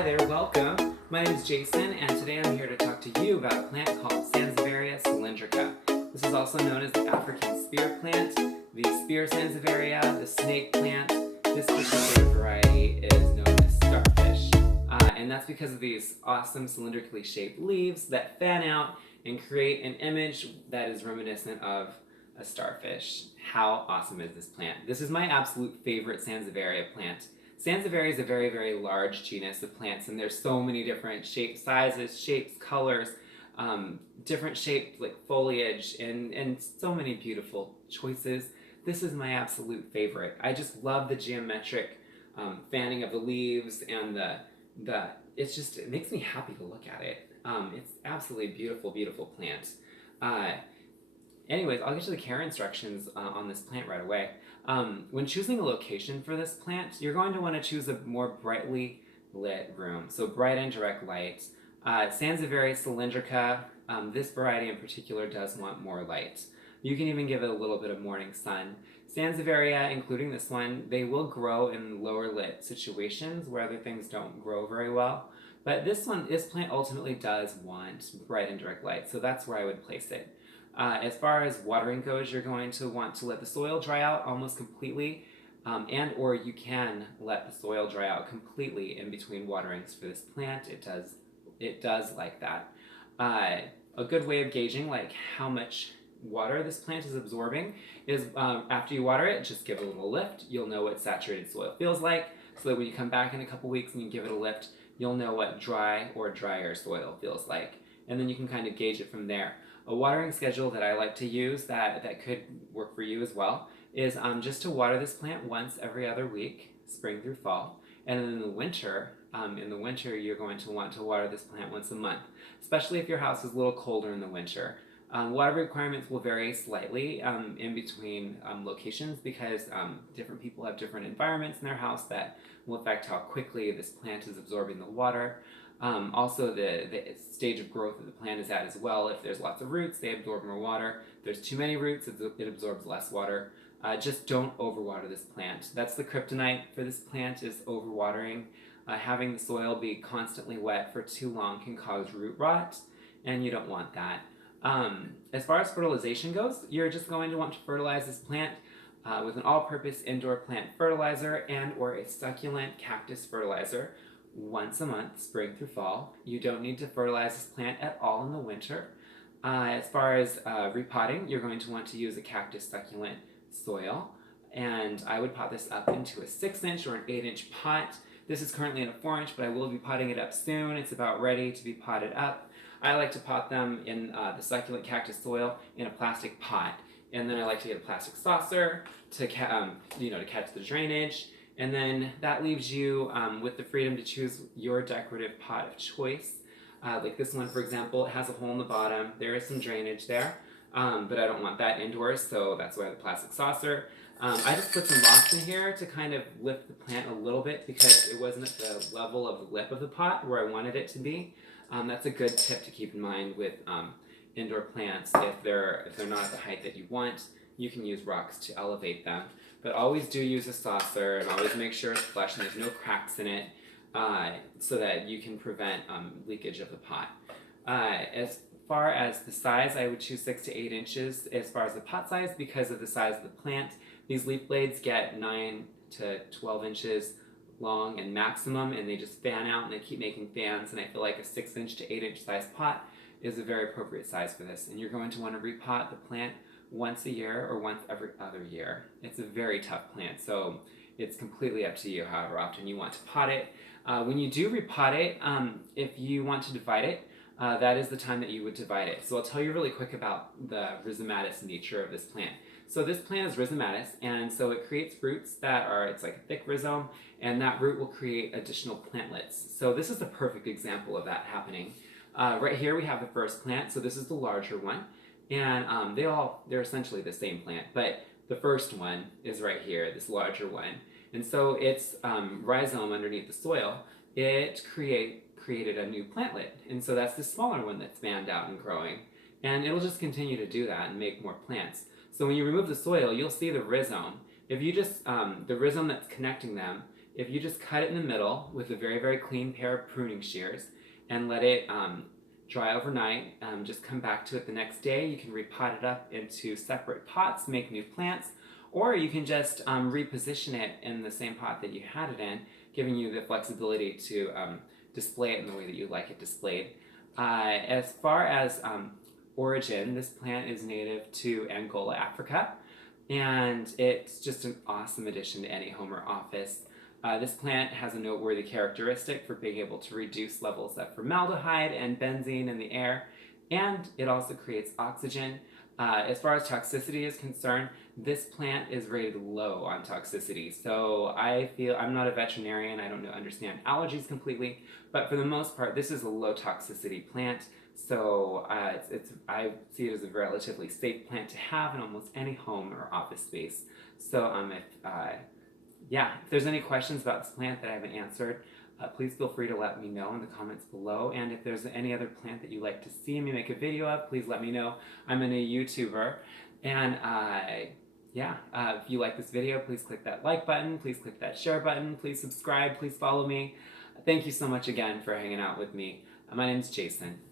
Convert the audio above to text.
Hi there, welcome. My name is Jason, and today I'm here to talk to you about a plant called Sansevieria cylindrica. This is also known as the African spear plant, the spear Sansevieria, the snake plant. This particular variety is known as Starfish, and that's because of these awesome cylindrically shaped leaves that fan out and create an image that is reminiscent of a starfish. How awesome is this plant? This is my absolute favorite Sansevieria plant. Sansevieria is a very, very large genus of plants, and there's so many different shapes, sizes, shapes, colors, different shaped like foliage, and so many beautiful choices. This is my absolute favorite. I just love the geometric fanning of the leaves, and it makes me happy to look at it. It's absolutely beautiful, beautiful plant. Anyways, I'll get to the care instructions on this plant right away. When choosing a location for this plant, you're going to want to choose a more brightly lit room, so bright and direct light. Sansevieria cylindrica, this variety in particular does want more light. You can even give it a little bit of morning sun. Sansevieria, including this one, they will grow in lower lit situations where other things don't grow very well. But this plant ultimately does want bright and direct light, so that's where I would place it. As far as watering goes, you're going to want to let the soil dry out almost completely, and or you can let the soil dry out completely in between waterings for this plant. It does like that. A good way of gauging like how much water this plant is absorbing is after you water it, just give it a little lift. You'll know what saturated soil feels like, so that when you come back in a couple weeks and you give it a lift, you'll know what dry or drier soil feels like, and then you can kind of gauge it from there. A watering schedule that I like to use that could work for you as well is just to water this plant once every other week, spring through fall. And then in the winter, you're going to want to water this plant once a month, especially if your house is a little colder in the winter. Water requirements will vary slightly in between locations because different people have different environments in their house that will affect how quickly this plant is absorbing the water. Also, the stage of growth that the plant is at as well. If there's lots of roots, they absorb more water. If there's too many roots, it absorbs less water. Just don't overwater this plant. That's the kryptonite for this plant, is overwatering. Having the soil be constantly wet for too long can cause root rot, and you don't want that. As far as fertilization goes, you're just going to want to fertilize this plant with an all-purpose indoor plant fertilizer and or a succulent cactus fertilizer once a month, spring through fall. You don't need to fertilize this plant at all in the winter. As far as repotting, you're going to want to use a cactus succulent soil, and I would pot this up into a 6-inch or an 8-inch pot. This is currently in a 4-inch, but I will be potting it up soon. It's about ready to be potted up. I like to pot them in the succulent cactus soil in a plastic pot, and then I like to get a plastic saucer to catch the drainage. And then that leaves you with the freedom to choose your decorative pot of choice. Like this one, for example, it has a hole in the bottom. There is some drainage there, but I don't want that indoors, so that's why I have the plastic saucer. I just put some rocks in here to kind of lift the plant a little bit because it wasn't at the level of the lip of the pot where I wanted it to be. That's a good tip to keep in mind with indoor plants. If they're not at the height that you want, you can use rocks to elevate them. But always do use a saucer, and always make sure it's flush and there's no cracks in it, so that you can prevent leakage of the pot. As far as the size, I would choose 6 to 8 inches as far as the pot size because of the size of the plant. These leaf blades get 9 to 12 inches long and maximum, and they just fan out and they keep making fans, and I feel like a 6-inch to 8-inch size pot is a very appropriate size for this. And you're going to want to repot the plant once a year or once every other year. It's a very tough plant, so it's completely up to you however often you want to pot it. When you do repot it, if you want to divide it, that is the time that you would divide it. So I'll tell you really quick about the rhizomatous nature of this plant. So this plant is rhizomatous, and so it creates roots it's like a thick rhizome, and that root will create additional plantlets. So this is the perfect example of that happening. Right here we have the first plant, so this is the larger one. And they're essentially the same plant, but the first one is right here, this larger one. And so its rhizome underneath the soil, it created a new plantlet. And so that's the smaller one that's fanned out and growing. And it'll just continue to do that and make more plants. So when you remove the soil, you'll see the rhizome. If you just, the rhizome that's connecting them if you just cut it in the middle with a very, very clean pair of pruning shears and let it dry overnight, just come back to it the next day. You can repot it up into separate pots, make new plants, or you can just reposition it in the same pot that you had it in, giving you the flexibility to display it in the way that you like it displayed. As far as origin, this plant is native to Angola, Africa, and it's just an awesome addition to any home or office. This plant has a noteworthy characteristic for being able to reduce levels of formaldehyde and benzene in the air, and it also creates oxygen. As far as toxicity is concerned, this plant is rated low on toxicity. So I feel, I'm not a veterinarian, I don't understand allergies completely, but for the most part, this is a low toxicity plant. So I see it as a relatively safe plant to have in almost any home or office space. So if there's any questions about this plant that I haven't answered, please feel free to let me know in the comments below. And if there's any other plant that you'd like to see me make a video of, please let me know. I'm a new YouTuber. And if you like this video, please click that like button, please click that share button, please subscribe, please follow me. Thank you so much again for hanging out with me. My name's Jason.